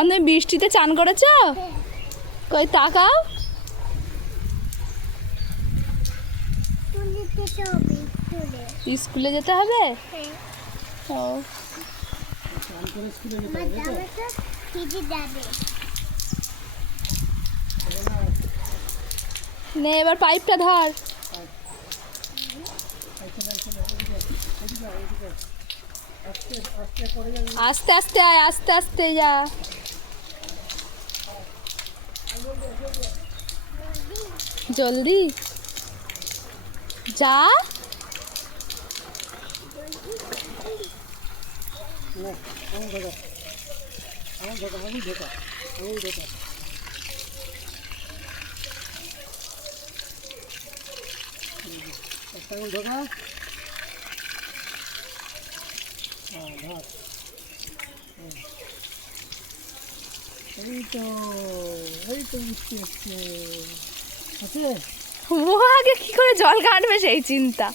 তুমি বৃষ্টিতে চান করেছ? কই তাকাও। স্কুলে যেতে হবে? ও নে এবার পাইপটা ধর। আস্তে আস্তে আয়, আস্তে আস্তে যা। জলদি যা। ও আগে কি করে জল কাটবে সেই চিন্তা।